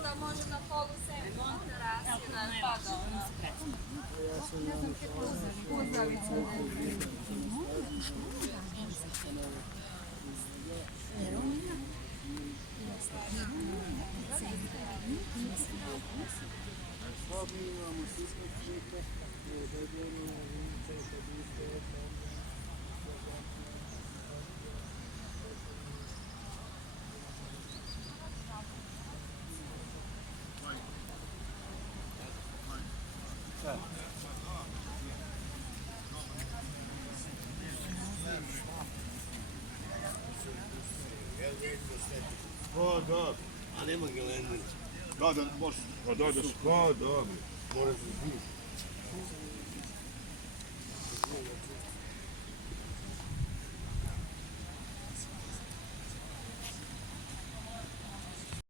Šta može na polu sebe, na terasi, na padovima. Kuzavica. Da, a nema gelendnice. Da, može. Pa da, da, dobro. Mora se zvuči.